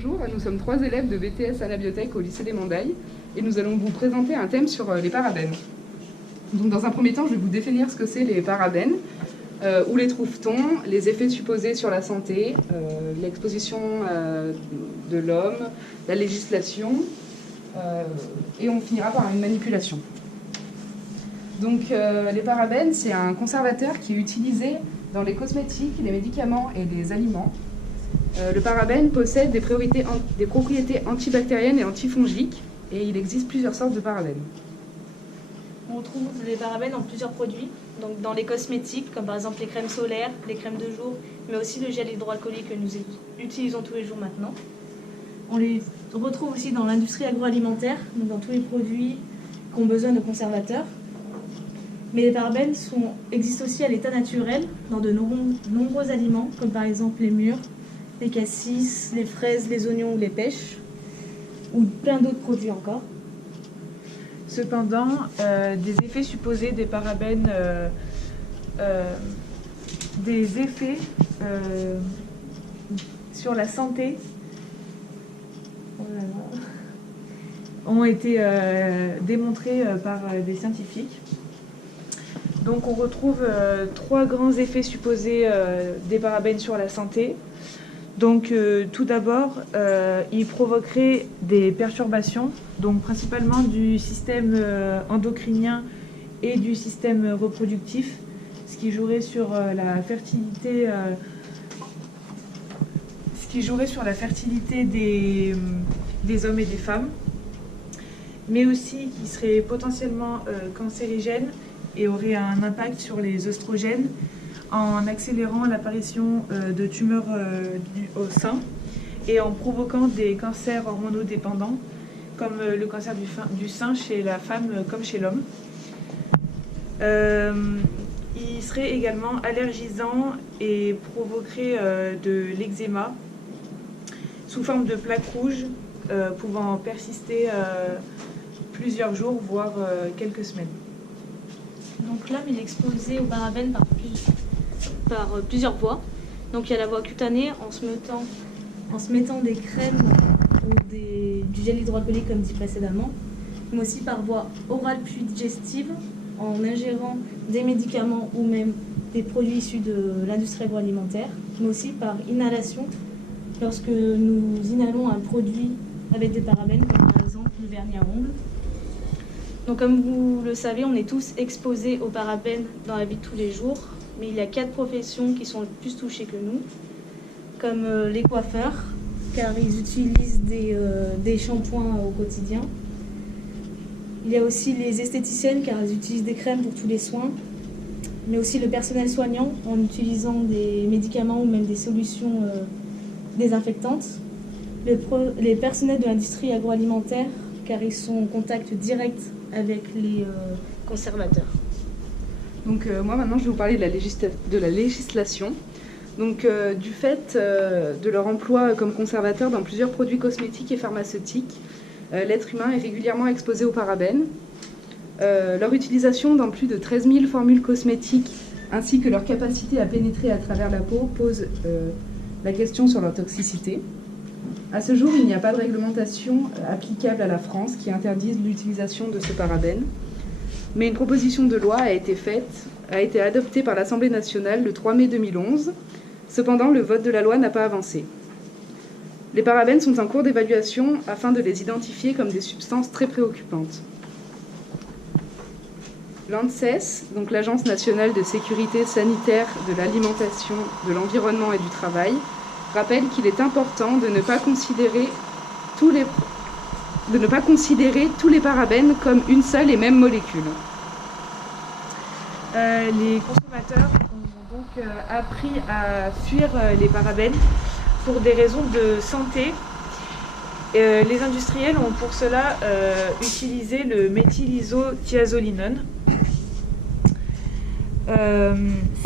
Bonjour, nous sommes 3 élèves de BTS Anabiotech au lycée des Mandailles et nous allons vous présenter un thème sur les parabènes. Donc, dans un premier temps, je vais vous définir ce que c'est les parabènes, où les trouve-t-on, les effets supposés sur la santé, l'exposition de l'homme, la législation, et on finira par une manipulation. Donc les parabènes, c'est un conservateur qui est utilisé dans les cosmétiques, les médicaments et les aliments. Le parabène possède des propriétés antibactériennes et antifongiques, et il existe plusieurs sortes de parabènes. On trouve les parabènes dans plusieurs produits, donc dans les cosmétiques, comme par exemple les crèmes solaires, les crèmes de jour, mais aussi le gel hydroalcoolique que nous utilisons tous les jours maintenant. On les retrouve aussi dans l'industrie agroalimentaire, donc dans tous les produits qui ont besoin de conservateurs. Mais les parabènes existent aussi à l'état naturel dans de nombreux aliments, comme par exemple les mûres, les cassis, les fraises, les oignons ou les pêches, ou plein d'autres produits encore. Cependant, des effets supposés des parabènes, des effets sur la santé ont été démontrés par des scientifiques. Donc on retrouve 3 grands effets supposés des parabènes sur la santé. Donc tout d'abord, ils provoqueraient des perturbations, donc principalement du système endocrinien et du système reproductif, ce qui jouerait sur la fertilité, des hommes et des femmes, mais aussi qui serait potentiellement cancérigène et aurait un impact sur les œstrogènes en accélérant l'apparition de tumeurs au sein et en provoquant des cancers hormonodépendants comme le cancer du sein chez la femme comme chez l'homme. Il serait également allergisant et provoquerait de l'eczéma sous forme de plaques rouges pouvant persister plusieurs jours, voire quelques semaines. Donc l'homme il est exposé aux parabènes par plusieurs voies. Donc il y a la voie cutanée en se mettant des crèmes ou du gel hydroalcoolique comme dit précédemment, mais aussi par voie orale puis digestive en ingérant des médicaments ou même des produits issus de l'industrie agroalimentaire, mais aussi par inhalation lorsque nous inhalons un produit avec des parabènes comme par exemple le vernis à ongles. Donc comme vous le savez, on est tous exposés aux parabènes dans la vie de tous les jours, mais il y a 4 professions qui sont le plus touchées que nous, comme les coiffeurs, car ils utilisent des shampoings au quotidien. Il y a aussi les esthéticiennes, car elles utilisent des crèmes pour tous les soins, mais aussi le personnel soignant en utilisant des médicaments ou même des solutions désinfectantes. Les personnels de l'industrie agroalimentaire, car ils sont en contact direct avec les conservateurs. Donc moi maintenant je vais vous parler de la législation. Donc du fait de leur emploi comme conservateur dans plusieurs produits cosmétiques et pharmaceutiques, l'être humain est régulièrement exposé aux parabènes. Leur utilisation dans plus de 13 000 formules cosmétiques ainsi que leur capacité à pénétrer à travers la peau pose la question sur leur toxicité. À ce jour, il n'y a pas de réglementation applicable à la France qui interdise l'utilisation de ce parabène. Mais une proposition de loi a été adoptée par l'Assemblée nationale le 3 mai 2011. Cependant, le vote de la loi n'a pas avancé. Les parabènes sont en cours d'évaluation afin de les identifier comme des substances très préoccupantes. L'ANSES, donc l'Agence nationale de sécurité sanitaire de l'alimentation, de l'environnement et du travail, rappelle qu'il est important de ne pas considérer tous les parabènes comme une seule et même molécule. Les consommateurs ont donc appris à fuir les parabènes pour des raisons de santé. Les industriels ont pour cela utilisé le méthylisothiazolinone.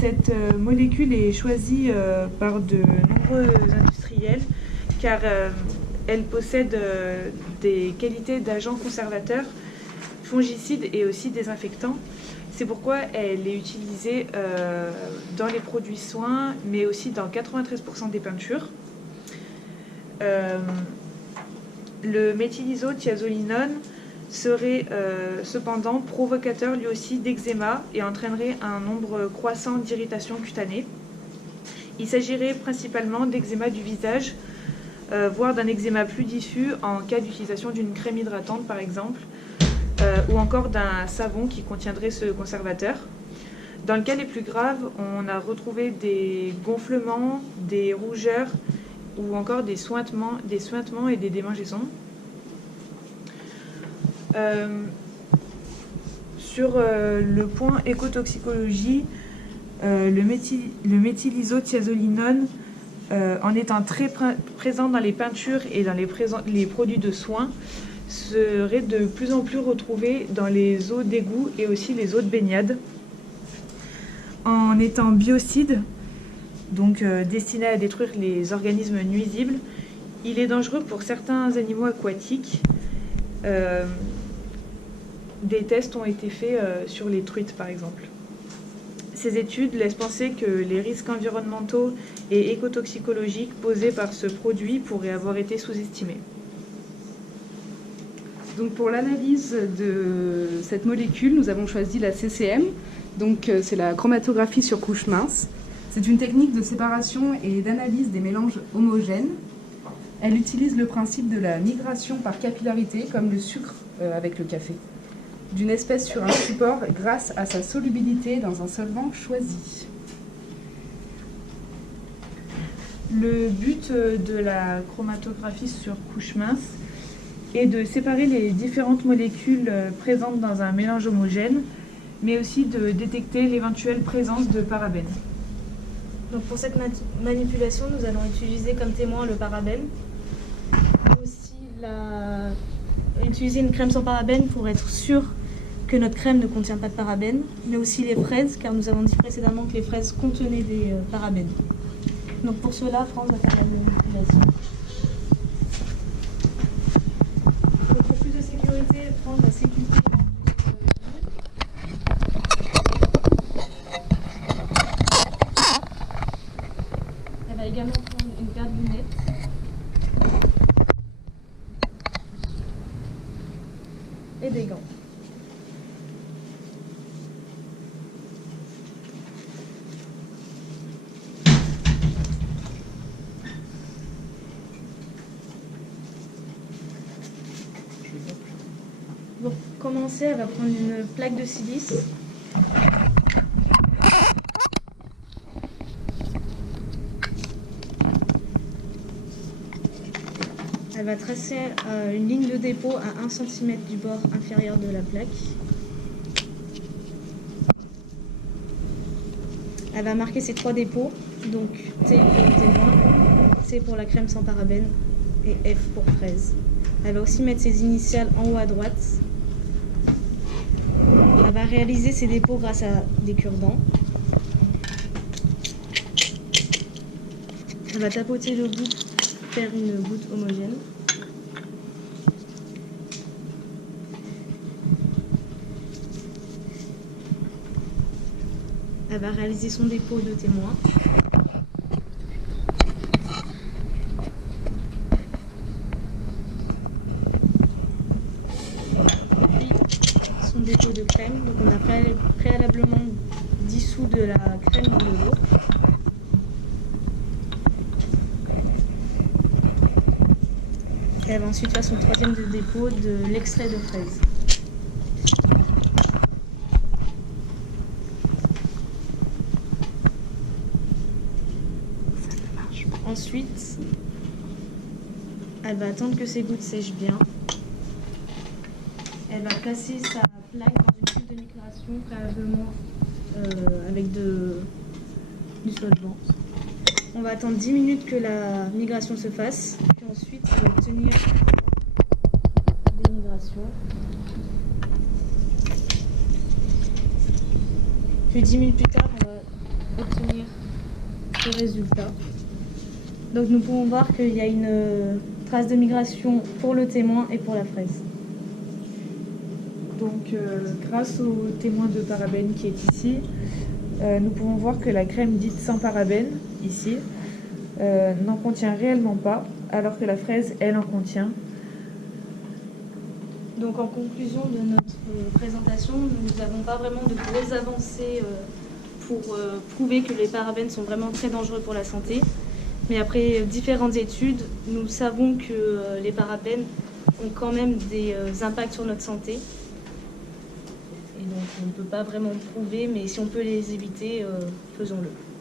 Cette molécule est choisie par de nombreux industriels car elle possède des qualités d'agent conservateur, fongicide et aussi désinfectant. C'est pourquoi elle est utilisée dans les produits soins, mais aussi dans 93% des peintures. Le méthylisothiazolinone serait cependant provocateur lui aussi d'eczéma et entraînerait un nombre croissant d'irritations cutanées. Il s'agirait principalement d'eczéma du visage, voire d'un eczéma plus diffus en cas d'utilisation d'une crème hydratante par exemple, ou encore d'un savon qui contiendrait ce conservateur. Dans le cas les plus graves, on a retrouvé des gonflements, des rougeurs ou encore des suintements et des démangeaisons. Sur le point écotoxicologie, le méthylisothiazolinone, en étant très présent dans les peintures et dans les produits de soins, serait de plus en plus retrouvé dans les eaux d'égout et aussi les eaux de baignade. En étant biocide, donc destiné à détruire les organismes nuisibles, il est dangereux pour certains animaux aquatiques. Des tests ont été faits sur les truites, par exemple. Ces études laissent penser que les risques environnementaux et écotoxicologiques posés par ce produit pourraient avoir été sous-estimés. Donc pour l'analyse de cette molécule, nous avons choisi la CCM. Donc c'est la chromatographie sur couche mince. C'est une technique de séparation et d'analyse des mélanges homogènes. Elle utilise le principe de la migration par capillarité, comme le sucre avec le café, d'une espèce sur un support grâce à sa solubilité dans un solvant choisi. Le but de la chromatographie sur couche mince est de séparer les différentes molécules présentes dans un mélange homogène, mais aussi de détecter l'éventuelle présence de parabènes. Donc pour cette manipulation, nous allons utiliser comme témoin le parabène. Aussi utiliser une crème sans parabène pour être sûr que notre crème ne contient pas de parabènes, mais aussi les fraises, car nous avons dit précédemment que les fraises contenaient des parabènes. Donc pour cela, France va faire la manipulation. Donc pour plus de sécurité, France va s'équiper. Elle va également prendre une paire de lunettes. Et des gants. Pour commencer, elle va prendre une plaque de silice. Elle va tracer une ligne de dépôt à 1 cm du bord inférieur de la plaque. Elle va marquer ces 3 dépôts, donc T pour le témoin, C pour la crème sans parabènes et F pour fraise. Elle va aussi mettre ses initiales en haut à droite. Elle va réaliser ses dépôts grâce à des cure-dents. Elle va tapoter le bout pour faire une goutte homogène. Elle va réaliser son dépôt de témoin. Puis son dépôt de crème. Donc on a préalablement dissous de la crème dans de l'eau. Elle va ensuite faire son 3e dépôt de l'extrait de fraise. Ensuite, elle va attendre que ses gouttes sèchent bien. Elle va placer sa plaque dans une cuve de micration préalablement avec du solvant. On va attendre 10 minutes que la migration se fasse, puis ensuite on va obtenir des migrations. Puis 10 minutes plus tard, on va obtenir le résultat. Donc nous pouvons voir qu'il y a une trace de migration pour le témoin et pour la fraise. Donc grâce au témoin de parabènes qui est ici, nous pouvons voir que la crème dite sans parabènes, ici, n'en contient réellement pas, alors que la fraise, elle, en contient. Donc en conclusion de notre présentation, nous n'avons pas vraiment de grosses avancées pour prouver que les parabènes sont vraiment très dangereux pour la santé. Mais après différentes études, nous savons que les parabènes ont quand même des impacts sur notre santé. Et donc on ne peut pas vraiment prouver, mais si on peut les éviter, faisons-le.